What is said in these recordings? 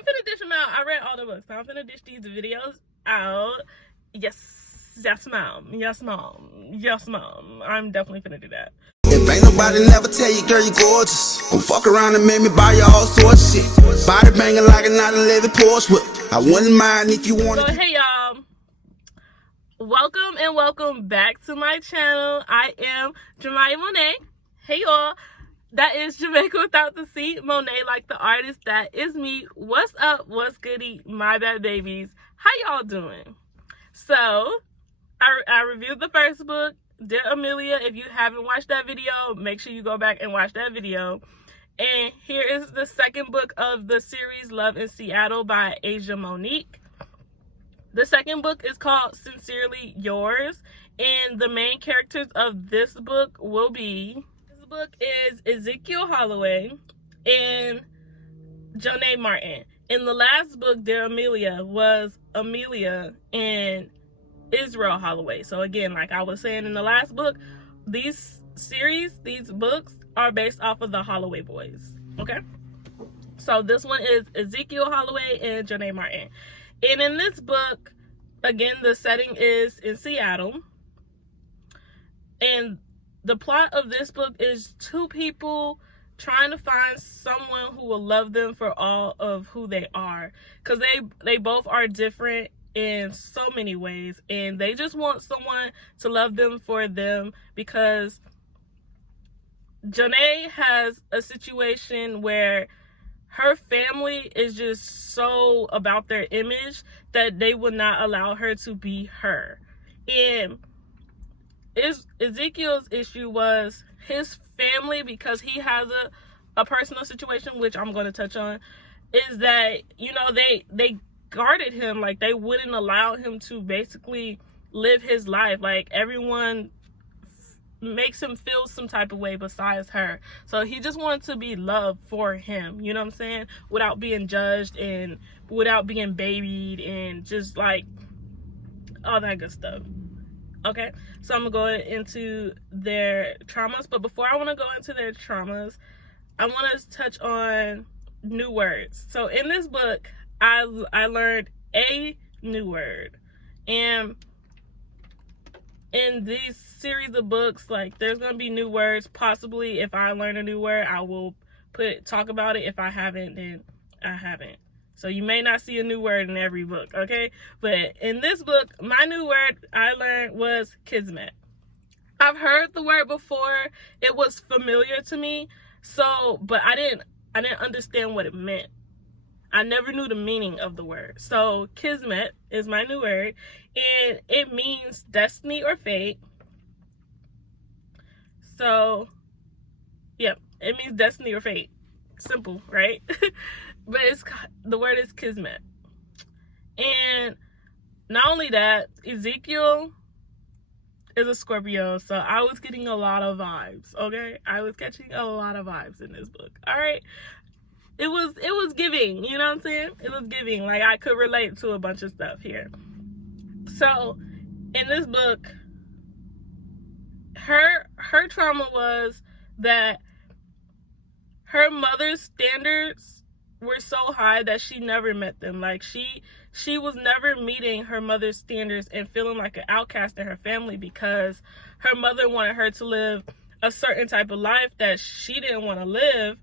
I'm finna dish them out. I read all the books, so I'm finna dish these videos out. Yes, mom. Yes, mom. Yes, mom. I'm definitely finna do that. If ain't nobody never tell you, girl, you gorgeous. Don't fuck around and make me buy you all sorts of shit. Body banging like a 911 Porsche whip. I wouldn't mind if you wanted. So hey y'all, welcome and welcome back to my channel. I am Jonae. Hey y'all, that is Jamaica without the C. Monet, like the artist. That is me. What's up? What's goody? My bad babies. How y'all doing? So I reviewed the first book, Dear Amelia. If you haven't watched that video, make sure you go back and watch that video. And here is the second book of the series, Love in Seattle by Asia Monique. The second book is called Sincerely Yours, and the main characters of this book will be, this book is Ezekiel Holloway and Jonae Martin. In the last book, Dear Amelia, was Amelia and Israel Holloway. So again, like I was saying in the last book, these books are based off of the Holloway boys. Okay, so this one is Ezekiel Holloway and Jonae Martin. And in this book, again, the setting is in Seattle. And the plot of this book is two people trying to find someone who will love them for all of who they are. Because they both are different in so many ways. And they just want someone to love them for them, because Jonae has a situation where her family is just so about their image that they would not allow her to be her. And Ezekiel's issue was his family, because he has a personal situation, which I'm going to touch on, is that, you know, they guarded him. Like, they wouldn't allow him to basically live his life. Like, everyone makes him feel some type of way besides her. So he just wanted to be loved for him, you know what I'm saying, without being judged and without being babied and just like all that good stuff. Okay, so I'm gonna go into their traumas, but before I want to go into their traumas, I want to touch on new words. So in this book, I learned a new word, and in these series of books, like, there's gonna be new words. Possibly if I learn a new word, I will talk about it. If I haven't, then I haven't. So you may not see a new word in every book, okay? But in this book, my new word I learned was kismet. I've heard the word before. It was familiar to me. So, but I didn't understand what it meant. I never knew the meaning of the word. So kismet is my new word, and it means destiny or fate. So, yep, it means destiny or fate. Simple, right? But the word is kismet. And not only that, Ezekiel is a Scorpio, so I was getting a lot of vibes, okay? I was catching a lot of vibes in this book, all right? It was giving, you know what I'm saying? It was giving, like, I could relate to a bunch of stuff here. So in this book, her trauma was that her mother's standards were so high that she never met them. Like, she was never meeting her mother's standards and feeling like an outcast in her family, because her mother wanted her to live a certain type of life that she didn't want to live.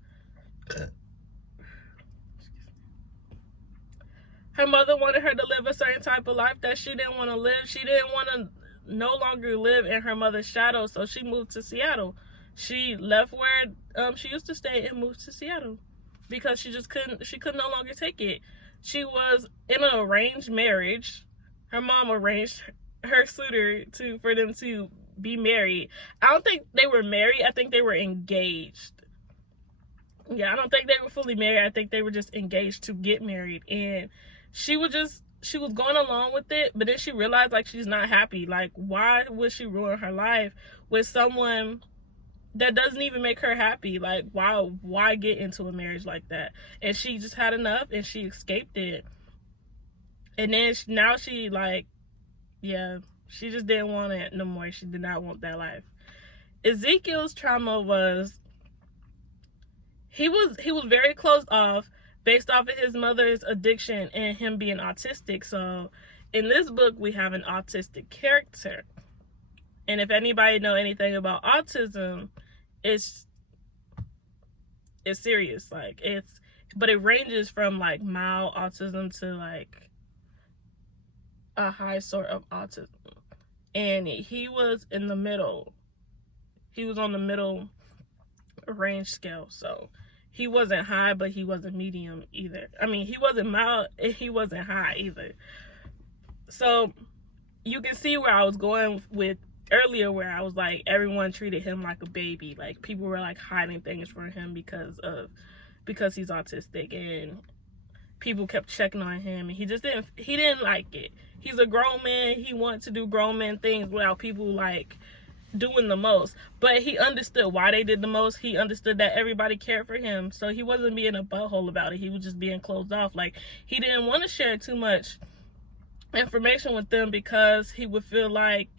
Her mother wanted her to live a certain type of life that she didn't want to live. She didn't want to no longer live in her mother's shadow, so she moved to Seattle. She left where she used to stay and moved to Seattle because she could no longer take it. She was in an arranged marriage. Her mom arranged her suitor for them to be married. I don't think they were married. I think they were engaged. Yeah, I don't think they were fully married. I think they were just engaged to get married. And she was going along with it, but then she realized, like, she's not happy. Like, why would she ruin her life with someone that doesn't even make her happy? Like, why get into a marriage like that? And she just had enough, and she escaped it. And then now she, like, yeah, she just didn't want it no more. She did not want that life. Ezekiel's trauma was, he was very closed off, based off of his mother's addiction and him being autistic. So in this book, we have an autistic character. And if anybody know anything about autism, it's serious. Like, but it ranges from like mild autism to like a high sort of autism. And he was in the middle. He was on the middle range scale. So he wasn't high, but he wasn't medium either. I mean, he wasn't mild and he wasn't high either. So you can see where I was going with earlier, where I was like, everyone treated him like a baby. Like, people were like hiding things from him because he's autistic, and people kept checking on him, and he didn't like it. He's a grown man. He wants to do grown man things without people like doing the most. But he understood why they did the most. He understood that everybody cared for him, so he wasn't being a butthole about it. He was just being closed off. Like, he didn't want to share too much information with them because he would feel like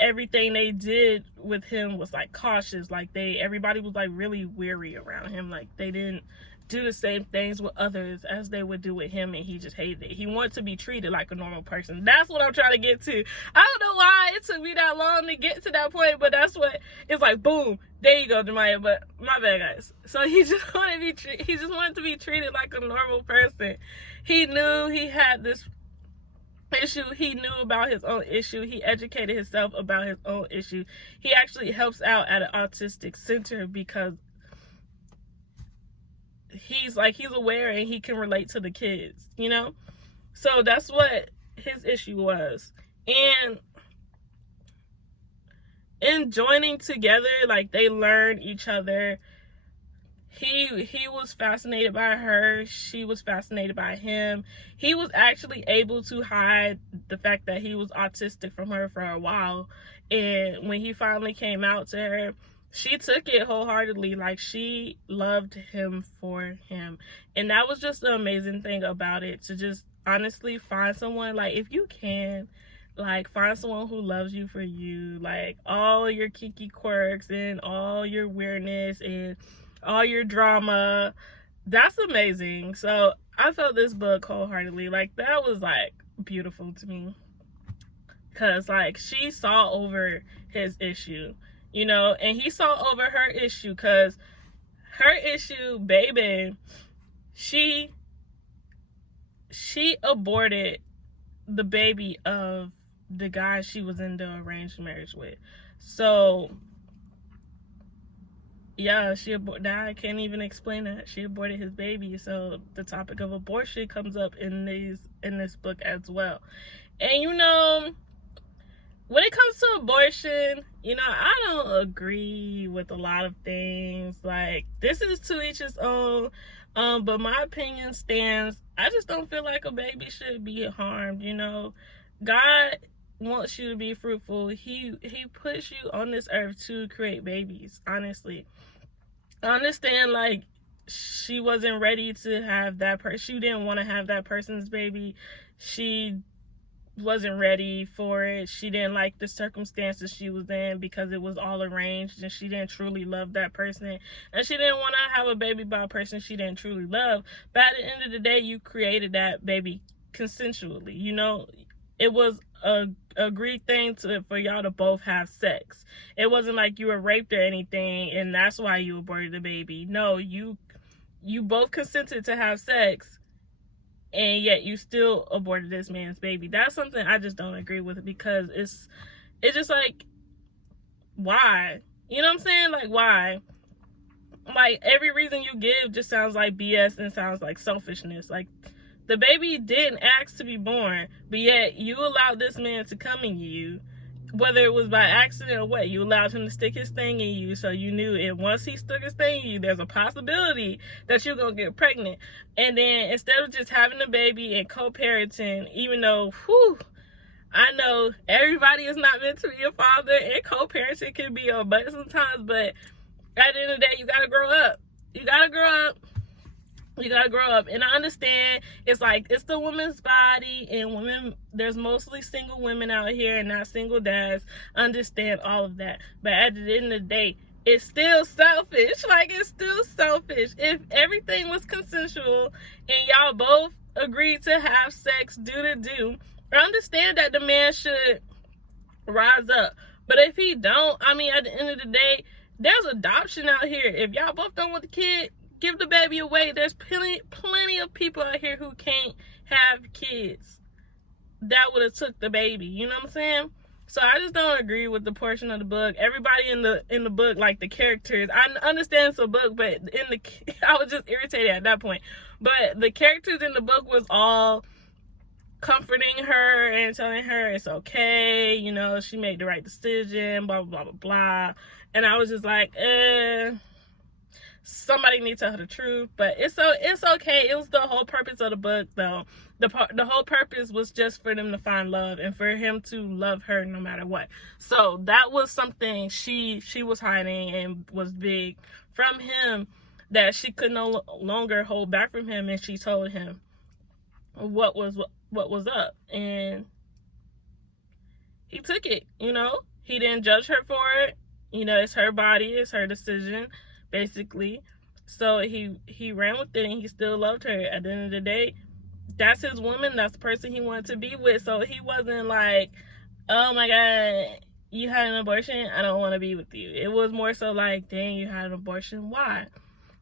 everything they did with him was like cautious. Like, everybody was like really weary around him. Like, they didn't do the same things with others as they would do with him, and he just hated it. He wanted to be treated like a normal person. That's what I'm trying to get to. I don't know why it took me that long to get to that point, but that's what it's like. Boom, there you go, Jemiah. But my bad, guys. So he just wanted to be treated like a normal person. He knew he had this issue. He knew about his own issue. He educated himself about his own issue. He actually helps out at an autistic center because he's aware and he can relate to the kids, you know? So that's what his issue was. And in joining together, like, they learned each other. He was fascinated by her. She was fascinated by him. He was actually able to hide the fact that he was autistic from her for a while. And when he finally came out to her, she took it wholeheartedly. Like, she loved him for him. And that was just the amazing thing about it, to just honestly find someone, like, if you can, like, find someone who loves you for you, like, all your kinky quirks and all your weirdness and all your drama. That's amazing. So I felt this book wholeheartedly. Like, that was like beautiful to me, because like, she saw over his issue, you know, and he saw over her issue, because her issue, baby, she aborted the baby of the guy she was in the arranged marriage with. So yeah, I can't even explain that. She aborted his baby. So the topic of abortion comes up in this book as well. And you know, when it comes to abortion, you know, I don't agree with a lot of things. Like, this is to each his own. But my opinion stands. I just don't feel like a baby should be harmed, you know. God wants you to be fruitful. He puts you on this earth to create babies, honestly. I understand, like, she wasn't ready to have that person. She didn't want to have that person's baby. She wasn't ready for it. She didn't like the circumstances she was in because it was all arranged, and she didn't truly love that person, and she didn't want to have a baby by a person she didn't truly love. But at the end of the day, you created that baby consensually, you know. It was a agreed thing for y'all to both have sex. It wasn't like you were raped or anything and that's why you aborted the baby. No, you both consented to have sex, and yet you still aborted this man's baby. That's something I just don't agree with, because it's just like, why? You know what I'm saying? Like, why? Like, every reason you give just sounds like BS and sounds like selfishness. Like, the baby didn't ask to be born, but yet you allowed this man to come in you, whether it was by accident or what. You allowed him to stick his thing in you, so you knew it. Once he stuck his thing in you, there's a possibility that you're going to get pregnant. And then instead of just having a baby and co-parenting, even though, I know everybody is not meant to be a father, and co-parenting can be a butt sometimes, but at the end of the day, you got to grow up. You got to grow up. You gotta grow up. And I understand it's like, it's the woman's body, and women, there's mostly single women out here and not single dads. Understand all of that. But at the end of the day, it's still selfish. Like, it's still selfish. If everything was consensual and y'all both agreed to have sex, do, I understand that the man should rise up. But if he don't, I mean, at the end of the day, there's adoption out here. If y'all both don't want the kid, give the baby away. There's plenty of people out here who can't have kids that would have took the baby. You know what I'm saying? So I just don't agree with the portion of the book. Everybody in the book, like the characters, I understand it's a book, but I was just irritated at that point. But the characters in the book was all comforting her and telling her it's okay, you know, she made the right decision, blah blah blah blah blah. And I was just like, somebody needs to tell her the truth. But it's okay. It was the whole purpose of the book, though. The whole purpose was just for them to find love and for him to love her no matter what. So that was something she was hiding and was big from him, that she could no longer hold back from him, and she told him what was up, and he took it. You know, he didn't judge her for it. You know, it's her body, it's her decision, basically. So he ran with it, and he still loved her. At the end of the day, that's his woman. That's the person he wanted to be with. So he wasn't like, oh my God, you had an abortion, I don't want to be with you. It was more so like, dang, you had an abortion, why?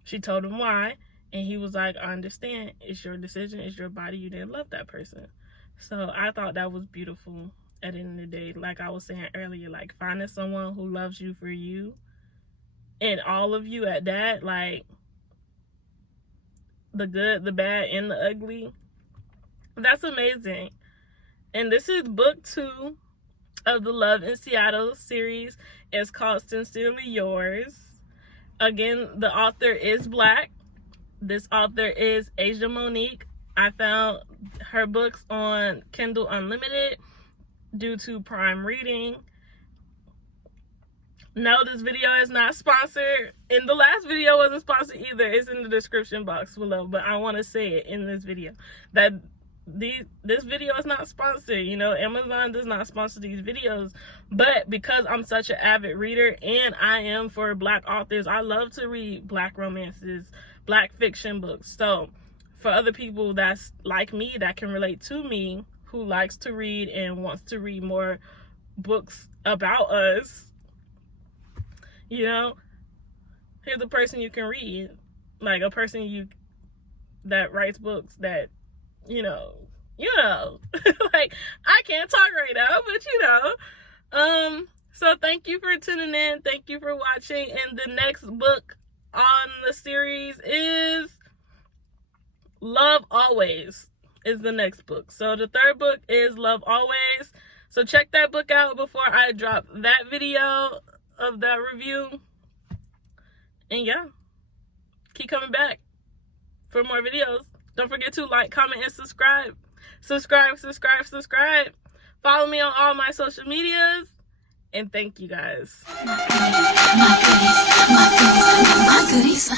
She told him why, and he was like, I understand, it's your decision, it's your body, you didn't love that person. So I thought that was beautiful. At the end of the day, like I was saying earlier, like finding someone who loves you for you, and all of you at that, like the good, the bad, and the ugly, that's amazing. And this is book 2 of the Love in Seattle series. It's called Sincerely Yours. Again, the author is Black. This author is Asia Monique. I found her books on Kindle Unlimited due to Prime Reading. No, this video is not sponsored, and the last video wasn't sponsored either. It's in the description box below, but I want to say it in this video that this video is not sponsored. You know, Amazon does not sponsor these videos, but because I'm such an avid reader and I am for Black authors, I love to read Black romances, Black fiction books. So for other people that's like me, that can relate to me, who likes to read and wants to read more books about us, you know, here's a person you can read, like a person that writes books that, you know, like I can't talk right now, but you know, so thank you for tuning in, thank you for watching, and the next book on the series is Love Always is the next book. So the third book is Love Always, so check that book out before I drop that video of that review. And yeah, keep coming back for more videos. Don't forget to like, comment, and subscribe. Subscribe. Follow me on all my social medias. And thank you guys. My goodies.